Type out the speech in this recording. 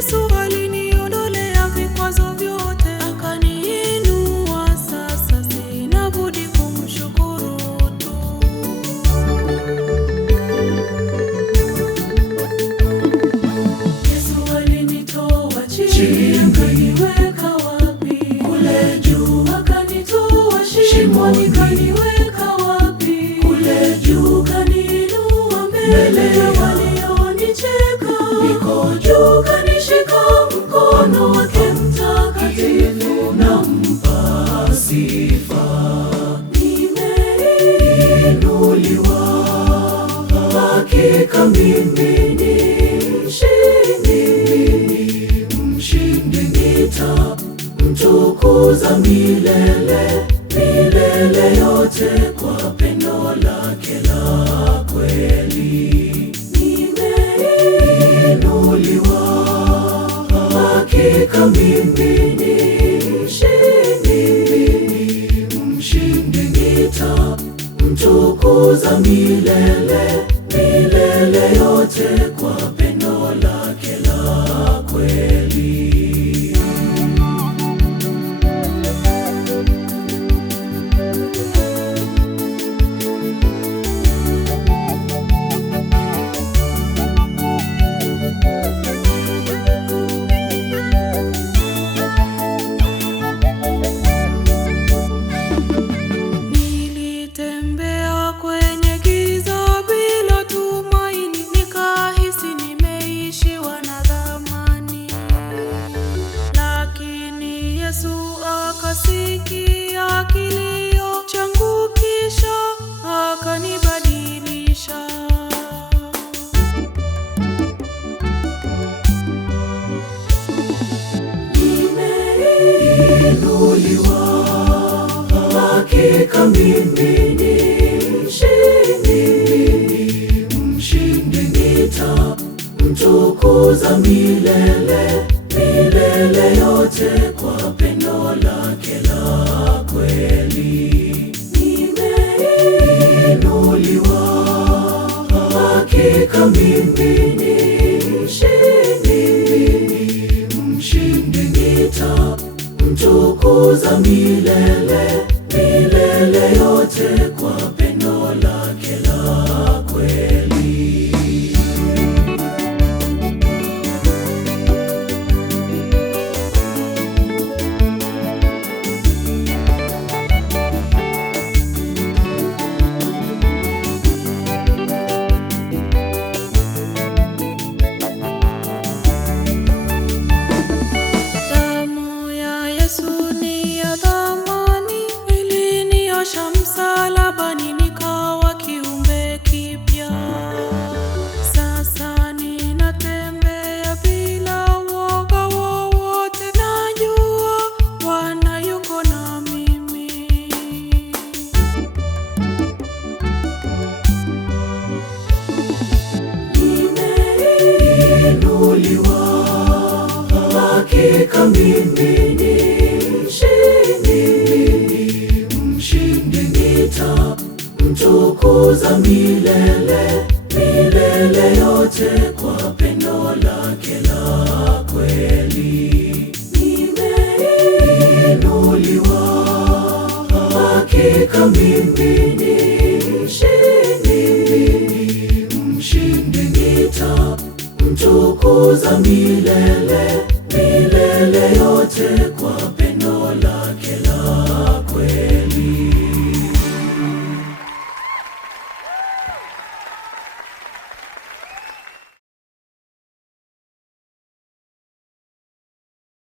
Yesu aliniondolea vikwazo vyote, akaniinua. Sasa sina budi kumshukuru tu. Yesu alinitoa chini, akaniweka wapi? Kule juu. Akanitoa shimoni, kaniweka wapi? Kule juu. Kaniinua mbele ya walionicheka, niko juu. Kanishika mkono wake mtakatifu, nampa sifa. Nimeinuliwa, hakika mimi ni mshindi. Mshindi nitamtukuza milele, milele yote, kwa pendo lake la kweli. Nimeinuliwa, hakika mimi ni mshindi. Mshindi nitamtukuza milele, milele yote, kwa pendo lake la kweli. Nilitembea kwenye giza bila tumaini, nikahisi nimeishiwa na thamani. Lakini Yesu akasikia kilio changu, kisha akanibadilisha. Nimeinuliwa, hakika mimi ni mshindi. Mshindi nitamtukuza milele, milele yote, kwa pendo lake la kweli. Nimeinuliwa, hakika mimi ni mshindi. Mshindi nitamtukuza milele, milele yote, kwa pendo lake la kweli. Damu ya Yesu ni ya thamani, iliniosha msalabani, nikawa kiumbe kipya. Sasa ninatembea bila woga wowote, najua Bwana yuko na mimi. Nimeinuliwa, hakika mimi ni mshindi. Mshindi nitamtukuza milele, milele yote, kwa pendo lake la kweli. Nimeinuliwa, hakika mimi ni mshindi. Mshindi nitamtukuza milele,